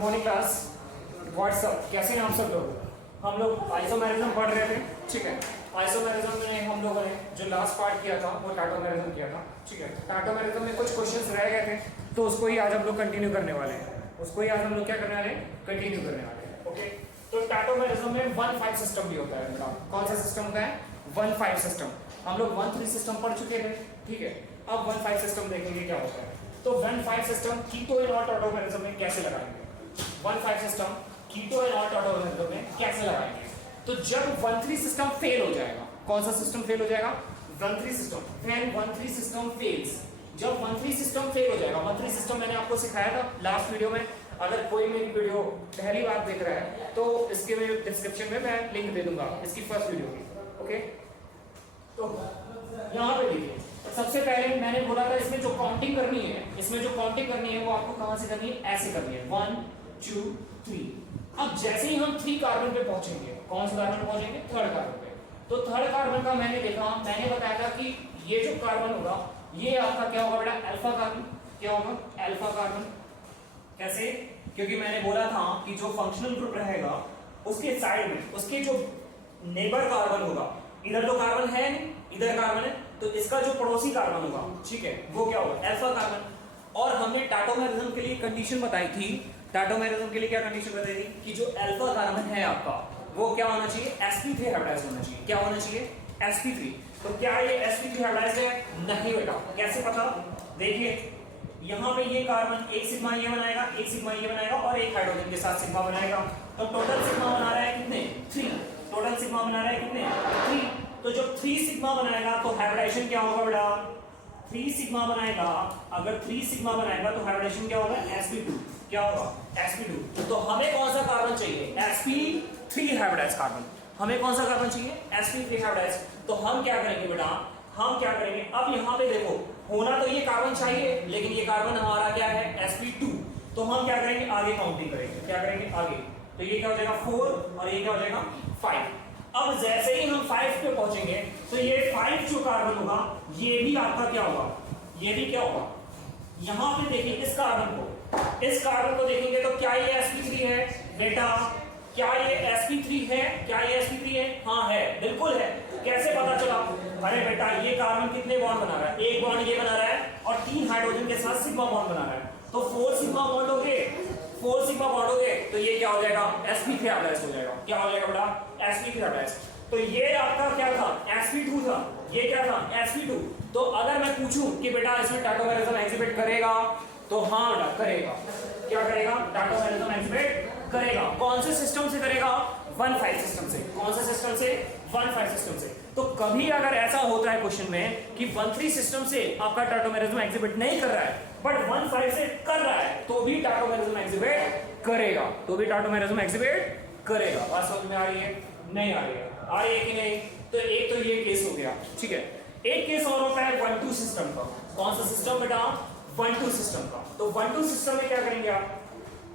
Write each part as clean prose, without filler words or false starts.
Morning class. WhatsApp कैसे हैं आप सब लोग? हम लोग आइसोमेरिज्म पढ़ रहे थे, ठीक है। आइसोमेरिज्म में हम लोगों ने जो लास्ट पार्ट किया था वो टाटोमेरिज्म किया था, ठीक है। टाटोमेरिज्म में कुछ क्वेश्चंस रह गए थे, तो उसको ही आज हम लोग कंटिन्यू करने वाले हैं। उसको ही आज हम लोग क्या करने वाले हैं? कंटिन्यू करने वाले हैं, ओके। तो टाटोमेरिज्म में 1-5 सिस्टम भी होता है बेटा। कौन सा सिस्टम होता है? 1-5 सिस्टम। हम लोग 1-3 सिस्टम पढ़ चुके थे, ठीक है। अब 1-5 सिस्टम देखेंगे क्या होता है। तो 1-5 सिस्टम कीटो एंड टाटोमेरिज्म में कैसे लगाएंगे? 1-5 सिस्टम कीटो एंड टाटोमेरिज्म में कैसे लगाएंगे? तो जब 1-3 सिस्टम फेल हो जाएगा, कौन सा सिस्टम फेल हो जाएगा? 1-3 सिस्टम। व्हेन 1-3 सिस्टम फेल्स, जब 1-3 सिस्टम फेल हो जाएगा, 1-3 सिस्टम मैंने आपको सिखाया था लास्ट वीडियो में। अगर कोई मेरी वीडियो पहली बार देख रहा है तो इसके में डिस्क्रिप्शन में मैं लिंक दे दूंगा इसकी फर्स्ट वीडियो की, ओके। तो यहाँ पे देखिए, सबसे पहले मैंने बोला था इसमें जो काउंटिंग करनी है, इसमें जो काउंटिंग करनी है वो आपको कहां से करनी है? ऐसे करनी है, 1 2 3। अब जैसे ही हम 3 कार्बन पे पहुंचेंगे, कौन से कार्बन पे पहुंचेंगे? थर्ड कार्बन पे। तो थर्ड कार्बन का मैंने बताया था कि ये जो कार्बन होगा ये आपका क्या होगा बेटा? Alpha carbon. क्या होगा? Alpha carbon. कैसे? क्योंकि मैंने बोला था कि जो फंक्शनल ग्रुप रहेगा उसके साइड में उसके जो नेबर कार्बन होगा, इधर तो कार्बन है नहीं, इधर कार्बन है, तो इसका जो पड़ोसी कार्बन होगा, ठीक है, वो क्या होगा? Alpha carbon. और हमने टाटोमेरिज्म के लिए कंडीशन बताई थी, टाटोमेरिज्म के लिए क्या कंडीशन बताई थी कि जो अल्फा कार्बन है आपका वो क्या होना चाहिए? sp3 हाइब्रिडाइज्ड होना चाहिए। क्या होना चाहिए? sp3। तो क्या ये sp3 हाइब्रिडाइज्ड है? नहीं बेटा। कैसे पता? देखिए यहाँ पे ये कार्बन एक सिग्मा ये बनाएगा, एक सिग्मा ये बनाएगा और एक हाइड्रोजन के साथ सिग्मा बनाएगा। तो टोटल सिग्मा बना रहा है कितने? 3। टोटल सिग्मा बना रहा है कितने? 3। तो जब 3 सिग्मा बनाएगा तो हाइब्रिडाइजेशन क्या होगा बेटा? 3 सिग्मा बनाएगा। अगर 3 सिग्मा बनाएगा तो हाइब्रिडाइजेशन क्या होगा? sp2। क्या होगा? sp2। तो हमें कौन सा कार्बन चाहिए? sp3 hybridised carbon. हमें कौन सा कार्बन चाहिए? sp3 hybridised. तो हम क्या करेंगे बेटा? हम क्या करेंगे? अब यहाँ पे देखो, होना तो ये कार्बन चाहिए, लेकिन ये कार्बन हमारा क्या है? sp2। तो हम क्या करेंगे? आगे काउंटिंग करेंगे। क्या करेंगे? आगे। तो ये क्या हो जाएगा? 4 और ये क्या हो जाएगा? 5। अब जैसे ही हम 5 पे पहुंचेंगे तो ये 5 जो कार्बन होगा ये भी आपका क्या होगा? ये भी क्या होगा? यहां पे देखिए इस कार्बन को देखेंगे तो क्या ये sp3 है बेटा? क्या ये sp3 है? क्या ये sp3 है? हाँ है, बिल्कुल है। कैसे पता चला? अरे बेटा ये कार्बन कितने बॉन्ड बना रहा है? एक बॉन्ड ये बना रहा है और 3 हाइड्रोजन के साथ सिग्मा बॉन्ड बना रहा है। तो 4 सिग्मा बॉन्ड हो गए, 4 सिग्मा बॉन्ड हो गए, तो ये क्या हो जाएगा? sp3 हाइब्रिडाइज्ड हो जाएगा। क्या हो जाएगा बेटा? sp3 hybridised. तो ये आपका क्या था? sp2 था। ये क्या था? sp2। तो अगर मैं पूछूं कि बेटा इसमें टाटोमेरिज्म एग्जिबिट करेगा, तो हाँ बेटा करेगा। क्या करेगा? टाटोमेरिज्म एग्जिबिट करेगा। कौन से सिस्टम से करेगा? 1-5 सिस्टम से। कौन से सिस्टम से? 1-5 सिस्टम से। तो कभी अगर ऐसा होता है क्वेश्चन में कि 1-3 सिस्टम से आपका टाटोमेरिज्म एग्जिबिट नहीं कर रहा है बट 1-5 से कर रहा है, तो भी टाटोमेरिज्म एग्जिबिट करेगा। तो भी टाटोमेरिज्म एग्जिबिट करेगा। बात समझ में आ रही है? नहीं आ रही है? आ रही है कि नहीं? तो एक तो ये केस हो गया, ठीक है। एक केस और होता है 1-2 सिस्टम का। कौन सा सिस्टम बेटा? 1-2 सिस्टम का। तो 1-2 सिस्टम में क्या करेंगे आप?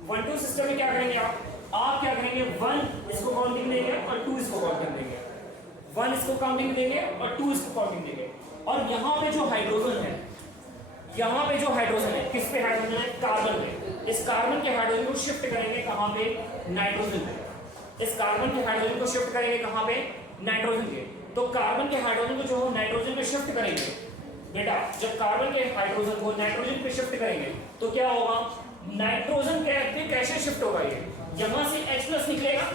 1-2 सिस्टम में क्या करेंगे आप क्या करेंगे? 1 इसको काउंटिंग देंगे और 2 इसको काउंटिंग देंगे। 1 इसको काउंटिंग देंगे और 2 इसको काउंटिंग देंगे। और यहाँ पे जो हाइड्रोजन है, यहाँ पे जो हाइड्रोजन है, किस पे हाइड्रोजन है? कार्बन पे। इस कार्बन के हाइड्रोजन को शिफ्ट करेंगे कहाँ पे? नाइट्रोजन पे। इस कार्बन के हाइड्रोजन को शिफ्ट करेंगे कहाँ पे? नाइट्रोजन के। तो कार्बन के हाइड्रोजन को जो नाइट्रोजन पे शिफ्ट करेंगे बेटा, जब कार्बन के हाइड्रोजन को नाइट्रोजन पे शिफ्ट करेंगे तो क्या होगा? नाइट्रोजन पे कैसे शिफ्ट होगा? ये यहां से H+ निकलेगा,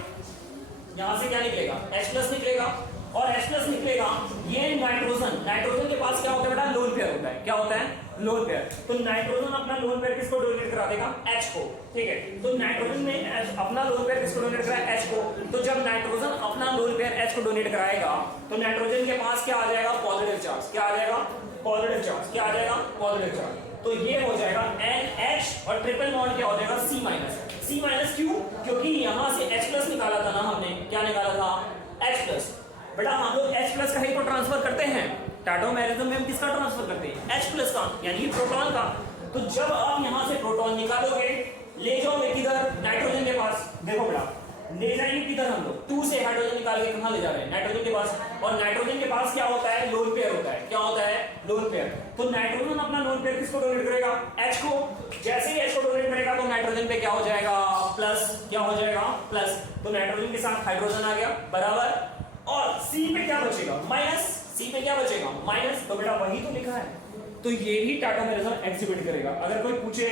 यहां से क्या निकलेगा? H+ निकलेगा और H+ निकलेगा। ये नाइट्रोजन के पास क्या होता है बेटा? लोन पेयर होता है। क्या होता है? Lone pair. तो नाइट्रोजन अपना लोन पेयर किसको डोनेट करा देगा? H को, ठीक है। तो नाइट्रोजन ने अपना लोन पेयर किसको डोनेट कराया? H को। तो जब नाइट्रोजन अपना लोन पेयर H को डोनेट कराएगा तो नाइट्रोजन के पास क्या आ जाएगा? Positive charge. क्या आ जाएगा? Positive charge. क्या आ जाएगा? Positive charge. तो ये हो जाएगा NH और ट्रिपल बॉन्ड क्या हो जाएगा? C-। क्यों? क्योंकि यहां से H+ निकाला था ना हमने। क्या निकाला था? H+। बेटा हम लोग H+ का ही तो ट्रांसफर करते हैं। टाटोमेरिज्म में हम किसका ट्रांसफर करते हैं? H+ का, यानी प्रोटॉन का। तो जब आप यहां से प्रोटॉन निकालोगे, ले जाओगे किधर? नाइट्रोजन के पास। देखो बेटा ले जाएंगे किधर हम लोग, 2 से हाइड्रोजन निकाल के कहां ले जा रहे हैं, नाइट्रोजन के पास। और नाइट्रोजन के पास क्या होता है, लोन पेयर होता है। क्या होता है, लोन पेयर। तो नाइट्रोजन अपना लोन पेयर किसको डोनेट करेगा, H को। जैसे ही H को डोनेट करेगा तो नाइट्रोजन पे क्या हो जाएगा, प्लस। क्या हो जाएगा, प्लस। तो नाइट्रोजन के साथ हाइड्रोजन आ गया, बराबर। और C पे क्या बचेगा, माइनस। C पे क्या बचेगा, माइनस। तो बेटा वही तो लिखा है, तो ये भी टाटोमेरिज्म एग्जिबिट करेगा। अगर कोई पूछे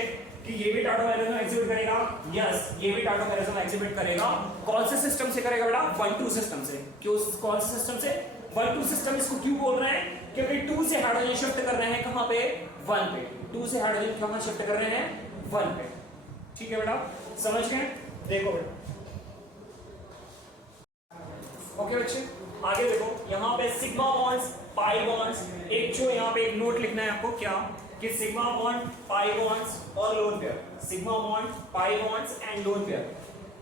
कि ये भी टाटोमेरिज्म एग्जिबिट करेगा, यस ये भी टाटोमेरिज्म एग्जिबिट करेगा। कौन से सिस्टम से करेगा बेटा, 1-2 सिस्टम से। क्यों, कौन से सिस्टम से, 1-2 सिस्टम। इसको क्यों बोल रहे हैं, क्योंकि 2 से हाइड्रोजन शिफ्ट कर रहे हैं कहां पे, 1 पे। 2 से हाइड्रोजन कहां शिफ्ट कर रहे हैं, 1 पे। ठीक है बेटा, समझ गए। देखो बेटा, ओके बच्चे, आगे देखो। यहां पे सिग्मा बॉन्ड्स, पाई बॉन्ड्स। एक जो यहां पे एक नोट लिखना है आपको, क्या कि सिग्मा बॉन्ड, पाई बॉन्ड्स और lone pair. Sigma bond, pi bonds and lone pair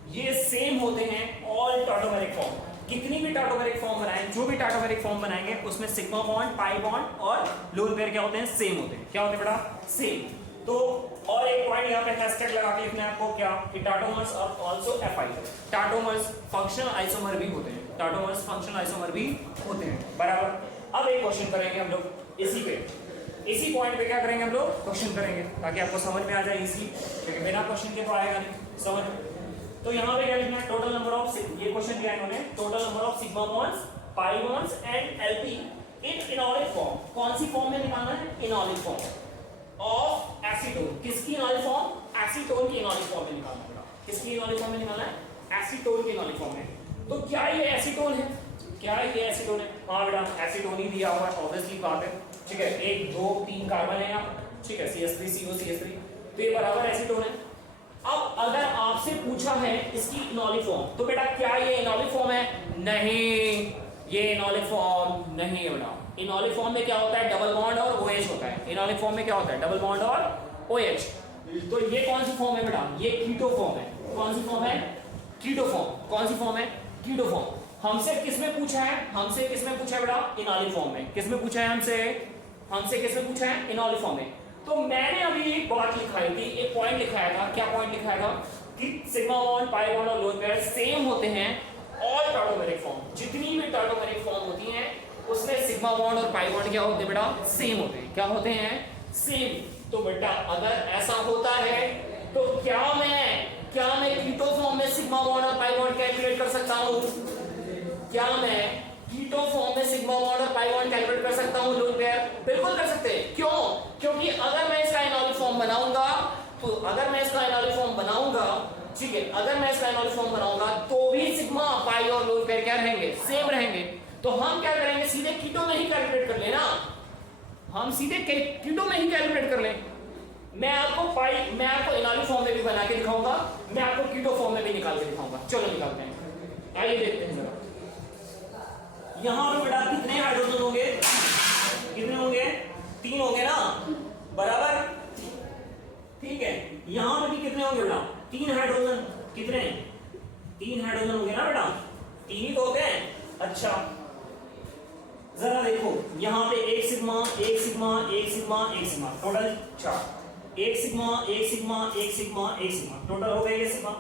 ये सेम होते हैं ऑल टाटोमेरिक फॉर्म। कितनी भी टाटोमेरिक फॉर्म बनाएं, जो भी टाटोमेरिक फॉर्म बनाएंगे उसमें सिग्मा बॉन्ड, पाई बॉन्ड और लोन पेयर क्या होते हैं, सेम होते हैं। क्या होते हैं बेटा, सेम। तो और एक पॉइंट यहाँ पे हैशटैग लगा के लिखना है आपको, क्या कि टाटोमर्स आर आल्सो एफाई। टाटोमर्स फंक्शनल आइसोमर भी होते हैं, टाटोमर्स फंक्शनल आइसोमर भी होते हैं, बराबर। अब एक क्वेश्चन करेंगे हम लोग इसी पे, इसी पॉइंट पे क्या करेंगे हम लोग, क्वेश्चन करेंगे ताकि आपको समझ में आ जाए इजी, क्योंकि बिना क्वेश्चन के तो आएगा नहीं समझ। तो यहाँ पे क्या लिखना है, टोटल नंबर ऑफ, ये क्वेश्चन दिया है इन्होंने, total number of sigma bonds, pi bonds and LP in enolic form. कौन सी फॉर्म में निकालना है, इनॉलिक फॉर्म ऑफ एसीटोन। किसकी इनॉलिक फॉर्म, एसीटोन की इनॉलिक फॉर्म में निकालना है। किसकी इनॉलिक फॉर्म में निकालना है, एसीटोन की इनॉलिक फॉर्म में। तो क्या ये एसीटोन है, क्या ये एसीटोन है, हाँ बेटा एसीटोन ही दिया हुआ है, ऑब्वियसली बात है। ठीक है, 1 2 3 कार्बन है यहाँ, ठीक है, CH3 CO CH3, तो ये बराबर एसीटोन है। अब अगर आपसे पूछा है इसकी इनॉलिक फॉर्म, तो बेटा क्या ये इनॉलिक फॉर्म है, नहीं ये इनॉलिक फॉर्म नहीं है बेटा। इनॉलिक फॉर्म में क्या होता है, डबल बॉन्ड और OH होता है। इनॉलिक फॉर्म में क्या होता है, डबल बॉन्ड और OH। तो ये कौन सी फॉर्म है बेटा, ये कीटो फॉर्म है। कौन सी फॉर्म है, कीटो फॉर्म। कौन सी फॉर्म है, कीटो फॉर्म। हमसे किसमें पूछा है, हमसे किसमें पूछा है बेटा, इनॉलिक फॉर्म में। किसमें पूछा है हमसे, हमसे किसमें पूछा है, इनॉलिक फॉर्म में। तो मैंने अभी एक बात लिखाई थी, एक पॉइंट लिखाया था। क्या पॉइंट लिखाया था कि सिग्मा बॉन्ड, पाई बॉन्ड और लोन पेयर सेम होते हैं ऑल टाटोमेरिक फॉर्म। जितनी भी टाटोमेरिक फॉर्म होती हैं उसमें सिग्मा बॉन्ड और पाई बॉन्ड क्या होते हैं बेटा, सेम होते हैं। क्या होते हैं, सेम। तो बेटा अगर ऐसा होता है तो क्या मैं कीटो फॉर्म में सिग्मा बॉन्ड और पाई बॉन्ड कैलकुलेट कर सकता हूं, क्या मैं कीटो फॉर्म में सिग्मा बॉन्ड और पाई बॉन्ड कैलकुलेट कर सकता हूं लोन पेयर, बिल्कुल कर सकते हैं। क्यों, क्योंकि अगर मैं इसका इनॉलिक फॉर्म बनाऊंगा, तो अगर मैं इसका इनॉलिक फॉर्म बनाऊंगा, ठीक है, अगर मैं इसका इनॉलिक फॉर्म बनाऊंगा तो भी सिग्मा, पाई और लोन पेयर क्या रहेंगे, सेम रहेंगे। तो हम क्या करेंगे, सीधे कीटो में ही कैलकुलेट कर लेना, हम सीधे कीटो में ही कैलकुलेट कर लें। मैं आपको इनॉलिक फॉर्म में भी बना के दिखाऊंगा, मैं आपको कीटो फॉर्म में भी निकाल के दिखाऊंगा। चलो निकालते हैं, आइए देखते हैं जरा। यहां पे बेटा कितने हाइड्रोजन होंगे, कितने होंगे, 3 होंगे ना, बराबर। ठीक है, यहां पे भी कितने होंगे बेटा, 3 हाइड्रोजन। कितने, 3 हाइड्रोजन होंगे ना बेटा, 3 ही तो होते हैं। अच्छा जरा देखो, यहां पे एक सिग्मा, एक सिग्मा, एक सिग्मा, एक सिग्मा, टोटल 4। एक सिग्मा, एक सिग्मा, एक सिग्मा, एक सिग्मा, टोटल हो गए ये सिग्मा।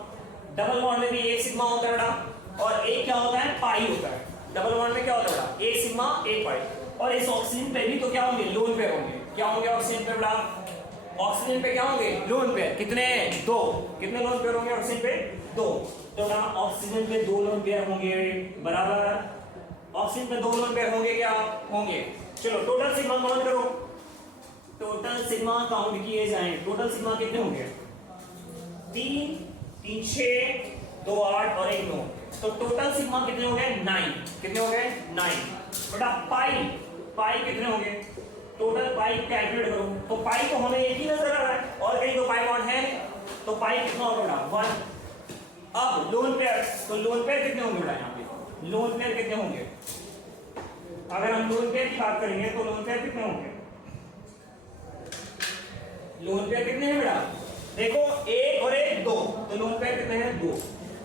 डबल बॉन्ड में भी एक सिग्मा होता है बेटा, और एक क्या होता है, पाई होता है। डबल बॉन्ड में क्या होता है बेटा, एक सिग्मा एक पाई। और इस ऑक्सीजन पे भी तो क्या होंगे, लोन पेयर होंगे। क्या होंगे ऑक्सीजन पे बेटा, ऑक्सीजन पे क्या होंगे, लोन पेयर। कितने, 2। कितने लोन पेयर होंगे ऑक्सीजन पे, 2। तो बेटा ऑक्सीजन पे 2 लोन पेयर होंगे, बराबर। ऑक्सीजन पे 2 लोन पेयर होंगे, क्या होंगे। चलो टोटल सिग्मा काउंट करो, टोटल सिग्मा काउंट किए जाएं। टोटल सिग्मा कितने होंगे, 3 3 6 2 8 और 1 9। तो टोटल सिग्मा कितने हो गए, 9। कितने हो गए, 9। बेटा पाई कितने होंगे, टोटल पाई कैलकुलेट करो। तो पाई तो हमें एक ही नजर आ रहा है, और कहीं तो पाई बॉन्ड है, तो पाई कितना होगा बेटा, 1। अब लोन पेयर, तो लोन पेयर कितने होंगे बेटा, यहाँ पे लोन पेयर कितने होंगे। अगर हम लोन पेयर की बात करेंगे तो लोन पेयर कितने होंगे, लोन पेयर कितने हैं बेटा, देखो 1 और 1 2, तो लोन पेयर कितने हैं, 2।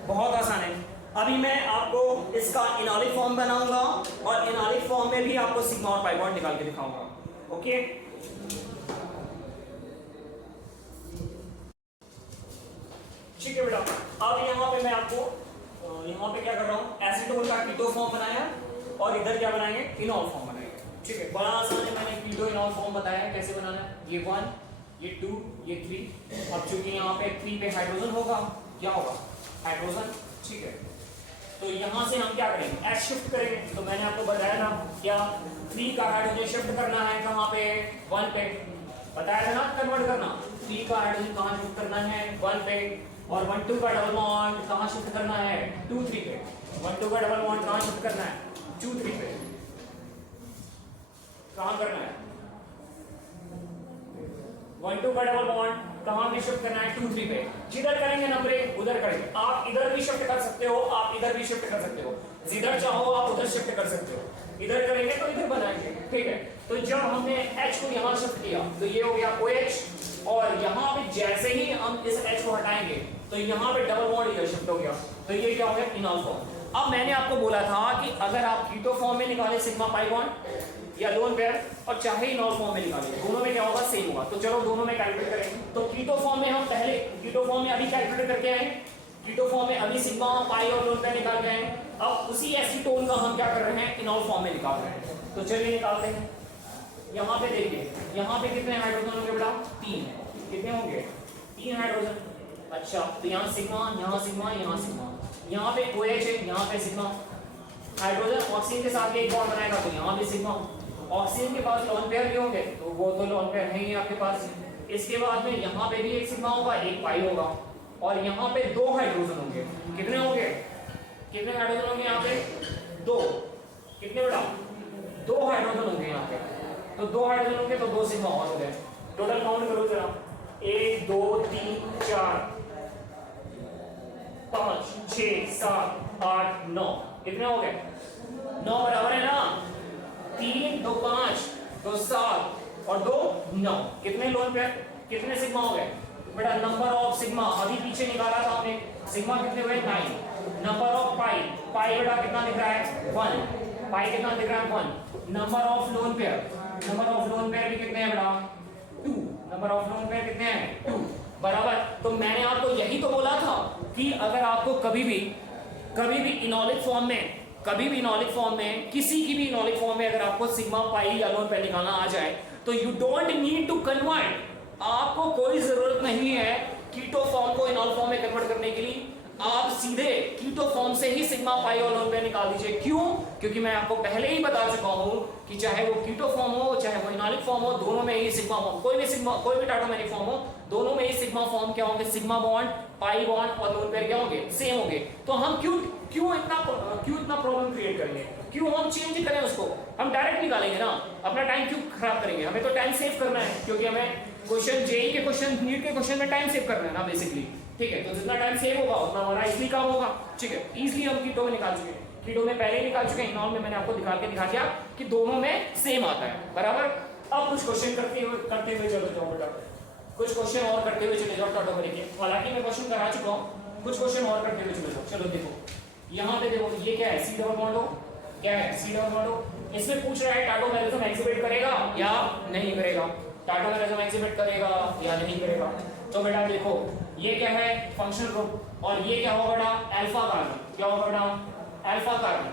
बहुत आसान है। अभी मैं आपको इसका इनॉलिक फॉर्म बनाऊंगा और इनॉलिक फॉर्म में भी आपको सिग्मा और पाई बॉन्ड निकाल के दिखाऊंगा। ओके, ठीक है बेटा। अब यहाँ पे मैं आपको यहाँ पे क्या कर रहा हूँ, एसीटोन का कीटो फॉर्म बनाया और इधर क्या बनाएंगे, इनॉल फॉर्म बनाएंगे। ठीक है, बड़ा आसान है, मैंने कीटो इनॉल फॉर्म बताया कैसे बनाना है। ये 1, ये 2, ये 3। अब चूंकि यहाँ पे 3 पे हाइड्रोजन होगा, क्या होगा, हाइड्रोजन। ठीक है, तो यहाँ से हम क्या करेंगे, H शिफ्ट करेंगे। तो मैंने आपको बताया ना क्या, 3 का हाइड्रोजन शिफ्ट करना है कहाँ पे, 1 पे, बताया था ना कन्वर्ट करना। 3 का हाइड्रोजन कहाँ शिफ्ट करना है, 1 पे, और 1 2 का डबल बॉन्ड कहाँ शिफ्ट करना है, 2 3 पे। 1 2 का डबल बॉन्ड कहाँ शिफ्ट करना है, 2 3 पे। कहाँ करना है, 1 2 का डबल बॉन्ड कहाँ पे शिफ्ट करना है, 2 3 पे। जिधर करेंगे नंबरिंग उधर करेंगे। आप इधर भी शिफ्ट कर सकते हो, आप इधर भी शिफ्ट कर सकते हो, जिधर चाहो आप उधर शिफ्ट कर सकते हो। इधर करेंगे तो इधर बनाएंगे। ठीक है, तो जब हमने H को यहाँ शिफ्ट किया तो ये हो गया OH, और यहाँ पे जैसे ही हम इस H को हटाएंगे तो यहाँ पे डबल बॉन्ड इधर शिफ्ट हो गया, तो ये क्या हो गया, इनॉल फॉर्म। अब मैंने आपको बोला था कि अगर आप कीटो फॉर्म में निकाले सिग्मा पाई बॉन्ड या लोन पेयर, और चाहे इनॉल फॉर्म में निकाले, दोनों में क्या होगा, सेम होगा। तो चलो दोनों में कैलकुलेट करें। तो कीटो फॉर्म में हम पहले कीटो फॉर्म में अभी कैलकुलेट करके आए, कीटो फॉर्म में अभी सिग्मा पाई और लोन पेयर निकाल के आए। अब उसी एसीटोन का हम क्या कर रहे हैं, इनॉल फॉर्म में निकाल रहे हैं। तो चलिए निकालते हैं। यहाँ पे देखिए, यहाँ पे कितने हाइड्रोजन होंगे बेटा, 3 है। कितने होंगे, 3 हाइड्रोजन। अच्छा, तो यहाँ सिग्मा, यहाँ सिग्मा, यहाँ सिग्मा, यहाँ पे OH है, यहाँ पे सिग्मा। हाइड्रोजन ऑक्सीजन के साथ एक बॉन्ड बनाएगा तो यहाँ पे सिग्मा। ऑक्सीजन के पास लोन पेयर भी होंगे तो वो तो लोन पेयर है ही आपके पास। इसके बाद में यहाँ पे भी एक सिग्मा होगा, एक पाई होगा, और यहाँ पे 2 हाइड्रोजन होंगे। कितने होंगे, कितने हाइड्रोजन होंगे यहाँ पे, 2। कितने बेटा, 2 हाइड्रोजन होंगे यहाँ पे। तो 2 हाइड्रोजन होंगे तो 2 सिग्मा और हो गए। टोटल काउंट करो जरा, 1 2 3 4 5 6 7 8 9। कितने हो गए, 9 बराबर है ना, 3 2 5 2 7 और 2 9। कितने लोन पेयर, कितने सिग्मा हो गए बेटा, नंबर ऑफ सिग्मा अभी पीछे निकाला था हमने, सिग्मा कितने हुए, 9। नंबर ऑफ पाई, पाई बेटा कितना दिख रहा है, 1। पाई कितना दिख रहा है, 1। Number of lone pair, number of lone pair भी कितने हैं बेटा, 2। नंबर ऑफ लोन पेयर कितने हैं, 2 बराबर। तो मैंने आपको यही तो बोला था कि अगर आपको कभी भी इनॉलिक फॉर्म में, कभी भी इनॉलिक फॉर्म में, किसी की भी इनॉलिक फॉर्म में अगर आपको सिग्मा पाई या लोन पेयर निकालना आ जाए तो you don't need to convert. आपको कोई जरूरत नहीं है कीटो फॉर्म को इनॉल फॉर्म में कन्वर्ट करने के लिए, आप सीधे कीटो फॉर्म से ही सिग्मा पाई और लोन पेयर निकाल दीजिए। क्यों, क्योंकि मैं आपको पहले ही बता चुका हूं कि चाहे वो कीटो फॉर्म हो चाहे वो इनॉलिक फॉर्म हो, दोनों में ही सिग्मा फॉर्म, कोई भी टाटोमेरिक फॉर्म हो, दोनों में ही सिग्मा फॉर्म क्या होंगे, सिग्मा बॉन्ड, पाई बॉन्ड और लोन पेयर क्या होंगे, सेम होंगे। तो हम क्यों इतना प्रॉब्लम क्रिएट करेंगे, क्यों हम चेंज करें उसको, हम डायरेक्ट निकालेंगे ना, अपना टाइम क्यों खराब करेंगे। हमें तो टाइम सेव करना है, क्योंकि हमें क्वेश्चन जेईई के क्वेश्चन, नीट के क्वेश्चन में टाइम सेव करना है ना बेसिकली। ठीक है, तो जितना टाइम सेव होगा उतना हमारा इजीली काम होगा। ठीक है, इजीली हम कीटो में निकाल चुके हैं, कीटो में पहले ही निकाल चुके हैं, इनॉल में मैंने आपको दिखा दिया कि दोनों में सेम आता है बराबर। अब कुछ क्वेश्चन करते हुए चलो जाओ बेटा, कुछ क्वेश्चन और करते हुए चले जाओ टाटोमेरिक के। हालांकि मैं क्वेश्चन करा चुका हूँ, कुछ क्वेश्चन और करते हुए चले जाओ। चलो देखो, यहाँ पे देखो, ये क्या है, सी डबल बॉन्ड हो, क्या है, सी डबल बॉन्ड हो। इसमें पूछ रहा है टाटोमेरिज्म एग्जिबिट करेगा या नहीं करेगा, टाटोमेरिज्म एग्जिबिट करेगा या नहीं करेगा। तो बेटा देखो, ये क्या है, फंक्शनल ग्रुप, और ये क्या होगा बेटा, अल्फा कार्बन। क्या होगा बेटा, अल्फा कार्बन।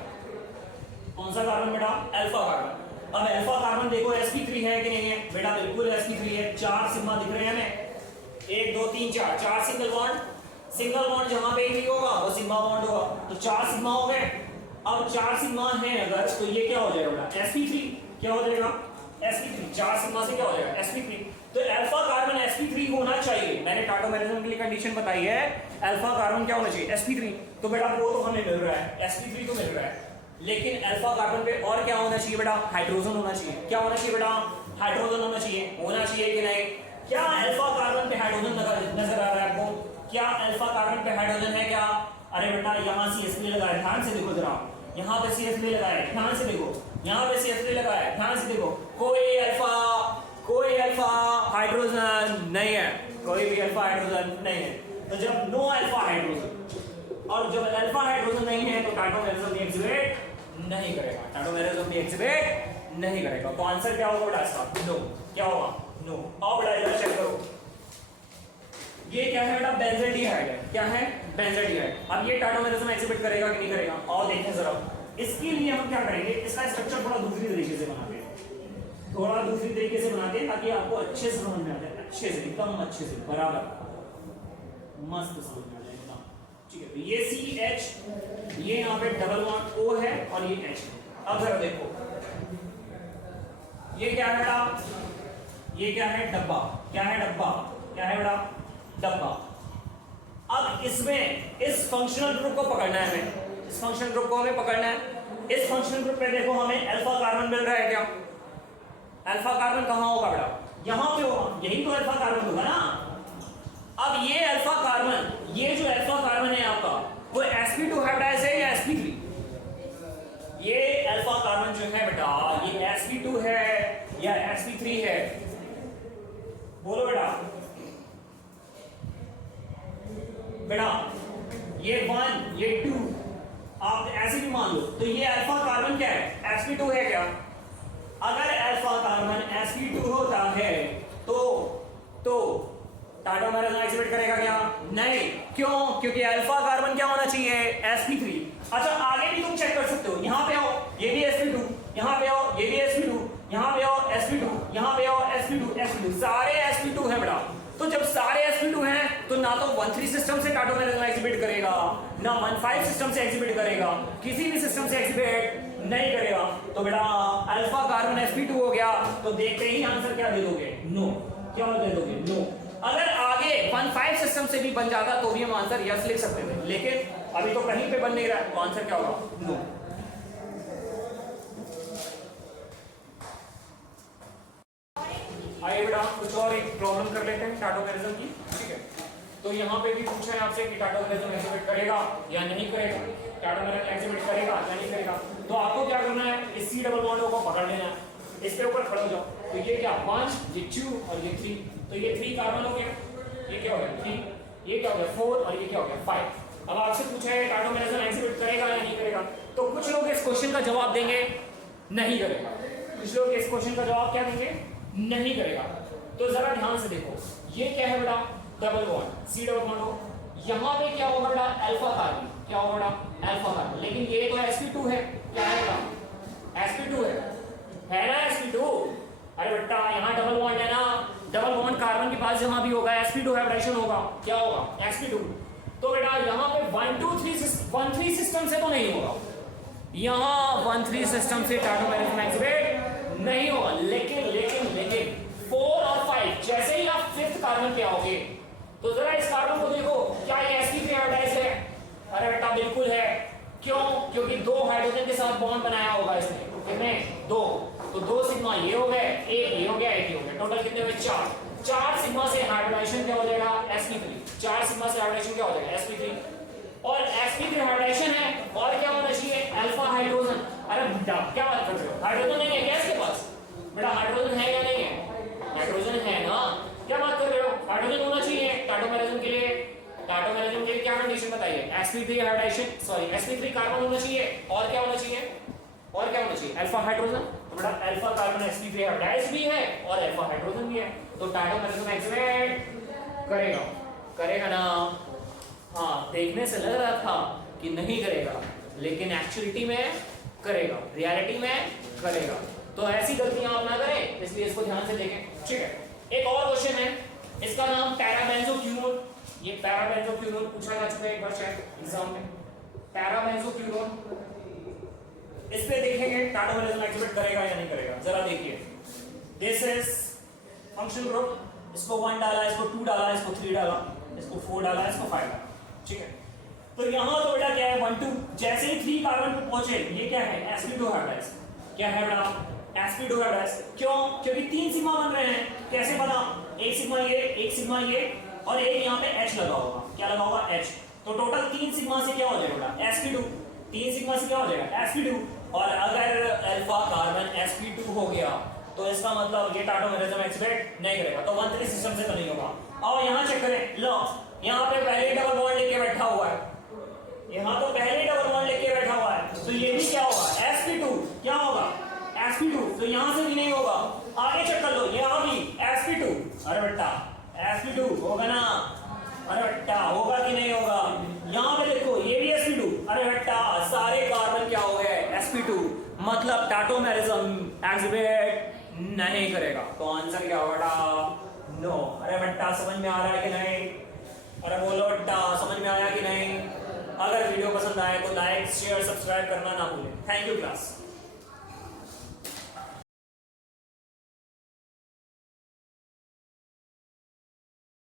कौन सा कार्बन बेटा, अल्फा कार्बन। अब अल्फा कार्बन देखो sp3 है कि नहीं है बेटा, बिल्कुल sp3 है। 4 सिग्मा दिख रहे हैं हमें, 1 2 3 4 सिंगल बॉन्ड, सिंगल बॉन्ड जहां पे भी होगा वो सिग्मा बॉन्ड होगा, तो 4 सिग्मा हो गए। अब 4 सिग्मा है अगर, तो ये क्या हो जाएगा बेटा, sp3। क्या हो जाएगा, sp3। 4 सिग्मा से क्या हो जाएगा, sp3। तो अल्फा कार्बन sp3 होना चाहिए। मैंने टाटोमेरिज्म के लिए कंडीशन बताई है, अल्फा कार्बन क्या होना चाहिए, sp3। तो बेटा वो तो हमें मिल रहा है, sp3 तो मिल रहा है, लेकिन अल्फा कार्बन पे और क्या होना चाहिए बेटा, हाइड्रोजन होना चाहिए। क्या होना चाहिए बेटा, हाइड्रोजन होना चाहिए कि नहीं। क्या अल्फा कार्बन पे हाइड्रोजन नजर आ रहा है आपको, क्या अल्फा कार्बन पे हाइड्रोजन है क्या। अरे बेटा यहाँ CH3 लगा है, ध्यान से देखो जरा, यहाँ पे CH3 लगा है, ध्यान से देखो, यहाँ पे CH3 लगा है, ध्यान से देखो, कोई अल्फा हाइड्रोजन नहीं है, कोई भी अल्फा हाइड्रोजन नहीं है। तो जब नो अल्फा हाइड्रोजन, और जब अल्फा हाइड्रोजन नहीं है तो टाटोमेरिज्म भी एग्जिबिट नहीं करेगा, टाटोमेरिज्म भी एग्जिबिट नहीं करेगा। तो आंसर क्या होगा बेटा इसका, नो। क्या होगा, नो। अब बेटा इधर चेक करो, ये क्या है बेटा, बेंजील्डिहाइड है। क्या है, बेंजाडियाइड। अब ये टाटोमेरिज्म एग्जिबिट करेगा कि नहीं करेगा, और देखें जरा। इसके लिए हम क्या करेंगे, इसका स्ट्रक्चर थोड़ा दूसरी तरीके से बनाते हैं, थोड़ा दूसरी तरीके से बनाते हैं ताकि आपको अच्छे से समझ में आ जाए, अच्छे से, एकदम अच्छे से, बराबर मस्त समझ में आ जाए एकदम। ठीक है, तो ये CH, ये यहाँ पे डबल बॉन्ड O है और ये H है। अब जरा देखो, ये क्या है बेटा, ये क्या है, डब्बा। क्या है, डब्बा। क्या है बेटा, डब्बा। अब इसमें इस फंक्शनल ग्रुप को पकड़ना है हमें, इस फंक्शनल ग्रुप को हमें पकड़ना है। इस फंक्शनल ग्रुप पे देखो हमें अल्फा कार्बन मिल रहा है क्या, अल्फा कार्बन कहां होगा बेटा, यहां पे होगा, यही तो अल्फा कार्बन होगा ना। अब ये अल्फा कार्बन, ये जो अल्फा कार्बन है आपका, वो sp2 हाइब्रिडाइज है या sp3? ये अल्फा कार्बन जो है बेटा, ये sp2 है या sp3 है, बोलो बेटा। बेटा ये 1 ये 2 आप ऐसे भी मान लो, तो ये अल्फा कार्बन क्या है, sp2 है क्या? अगर अल्फा कार्बन sp2 होता है तो टाटोमेरिज्म एग्जिबिट करेगा क्या? नहीं। क्यों? क्योंकि अल्फा कार्बन क्या होना चाहिए, sp3। अच्छा आगे भी तुम चेक कर सकते हो, यहां पे आओ, ये भी sp2, यहां पे आओ, ये भी sp2, यहां पे आओ sp2, यहां पे आओ sp2, सारे sp2 है बेटा। तो जब सारे sp2 हैं तो ना तो 1,3 सिस्टम से टाटोमेरिज्म एग्जिबिट करेगा, ना 1,5 सिस्टम से एग्जिबिट करेगा, किसी भी सिस्टम से एग्जिबिट नहीं करेगा। तो बेटा अल्फा कार्बन sp2 हो गया, तो देखते ही आंसर क्या दे दोगे, नो। क्या दे दोगे, नो। अगर आगे 1,5 सिस्टम से भी बन जाता तो भी हम आंसर यस लिख सकते थे, लेकिन अभी तो कहीं पे बन नहीं रहा है, तो आंसर क्या होगा, नो। आइए बेटा कुछ और एक प्रॉब्लम कर लेते हैं टाटोमेरिज्म की। ठीक है, तो यहाँ पे भी पूछा है आपसे कि टाटोमेरिज्म एग्जिबिट करेगा या नहीं करेगा, टाटोमेरिज्म एग्जिबिट करेगा या नहीं करेगा। तो आपको क्या करना है, इस C डबल बॉन्ड को पकड़ लेना है, इसके ऊपर खड़े हो जाओ। तो ये क्या 1, ये 2 और ये 3, तो ये 3 कार्बन हो गया, ये क्या हो गया 3, ये क्या हो गया 4 और ये क्या हो गया 5। अब आपसे पूछा है टाटोमेरिज्म एग्जिबिट करेगा या नहीं करेगा, तो कुछ लोग इस क्वेश्चन का जवाब देंगे नहीं करेगा, कुछ लोग इस क्वेश्चन का जवाब क्या देंगे, नहीं करेगा। तो जरा ध्यान से देखो, ये क्या है बेटा, double bond, C double bond हो, यहां पे क्या होगा बेटा, अल्फा कार्बन, क्या होगा बेटा, अल्फा कार्बन। लेकिन ये तो sp2 है, क्या है बेटा, sp2 है ना sp2। अरे बेटा यहाँ डबल बॉन्ड है ना, डबल बॉन्ड कार्बन के पास जहां भी होगा sp2 हाइब्रिडाइजेशन होगा, क्या होगा, sp2। तो बेटा यहाँ पे 1,3 सिस्टम से तो नहीं होगा, यहाँ 1,3 सिस्टम से टाटोमेरिज्म एग्जिबिट नहीं होगा। लेकिन 4 और 5 जैसे ही आप 5th कार्बन पे आओगे, तो जरा इस कार्बन को देखो, क्या ये sp3 हाइब्रिडाइज है? अरे बेटा बिल्कुल है। क्यों? क्योंकि 2 हाइड्रोजन के साथ बॉन्ड बनाया होगा इसने, कितने, 2। तो 2 सिग्मा ये हो गए, एक ये हो गया, एक ये हो गया, टोटल कितने हुए, 4 सिग्मा से हाइब्रिडाइजेशन क्या हो जाएगा, sp3। 4 सिग्मा से हाइब्रिडाइजेशन क्या हो जाएगा, sp3। और sp3 हाइब्रिडाइजेशन है, और क्या होना चाहिए, अल्फा हाइड्रोजन। अरे बेटा क्या बात कर रहे हो, हाइड्रोजन नहीं है क्या इसके पास? बेटा हाइड्रोजन है या नहीं है, हाइड्रोजन है ना, क्या बात कर रहे हो, हाइड्रोजन होना चाहिए टाटोमेरिज्म के लिए। टाटोमेरिज्म के लिए क्या कंडीशन बताइए, sp3 hybridisation, sorry sp3 carbon होना चाहिए, और क्या होना चाहिए, और क्या होना चाहिए, अल्फा हाइड्रोजन। तो बेटा अल्फा कार्बन sp3 हाइब्रिडाइज भी है और अल्फा हाइड्रोजन भी है, तो टाटोमेरिज्म एग्जिबिट करेगा, करेगा ना। हाँ देखने से लग रहा था कि नहीं करेगा, लेकिन एक्चुअलिटी में करेगा, रियलिटी में करेगा। तो ऐसी गलतियां आप ना करें, इसलिए इसको ध्यान से देखें। ठीक है, एक और क्वेश्चन है, इसका नाम पैराबेंजोक्यूनोन। ये पैराबेंजोक्यूनोन पूछा जा चुका है एक बार शायद एग्जाम में, पैराबेंजोक्यूनोन। इस पे देखेंगे टाटोमेरिज्म एग्जिबिट करेगा या नहीं करेगा। जरा देखिए, दिस इज फंक्शनल ग्रुप, इसको 1 डाला, इसको 2 डाला, इसको 3 डाला, इसको 4 डाला, इसको 5 डाला। ठीक है, तो यहां तो बेटा क्या है 1 2, जैसे ही 3 कार्बन पे पहुंचे, ये क्या है sp2 हाइब्रिडाइज, क्या है बेटा sp2 हाइब्रिडाइज। क्यों? क्योंकि 3 सिग्मा बन रहे हैं, कैसे बना, एक सिग्मा ये, एक सिग्मा ये, और एक यहाँ पे H लगा होगा, क्या लगा होगा, H। तो टोटल 3 सिग्मा से क्या हो जाएगा बेटा, sp2, 3 सिग्मा से क्या हो जाएगा, sp2। और अगर अल्फा कार्बन sp2 हो गया, तो इसका मतलब ये टाटोमेरिज्म एग्जिबिट नहीं करेगा, तो 1,3 सिस्टम से तो नहीं होगा। और यहाँ चेक करें, लो यहाँ पे पहले डबल बॉन्ड लेके बैठा हुआ है, यहाँ तो पहले डबल बॉन्ड लेके बैठा हुआ है, तो ये भी क्या होगा, sp2, क्या होगा, sp2। तो यहाँ से भी नहीं होगा, आगे चेक कर लो, यहाँ भी sp2। अरे बेटा sp2 होगा ना, अरे बेटा होगा कि नहीं होगा, यहाँ पे देखो ये भी sp2, अरे हट्टा सारे कार्बन क्या हो गए sp2, मतलब टाटोमेरिज्म एग्जिबिट नहीं करेगा। तो आंसर क्या होगा? नो। अरे बट्टा समझ में आ रहा है कि नहीं? अरे बोलो बट्टा समझ में आया कि नहीं? अगर वीडियो पसंद आए तो लाइक शेयर सब्सक्राइब करना ना भूलें। Thank you class.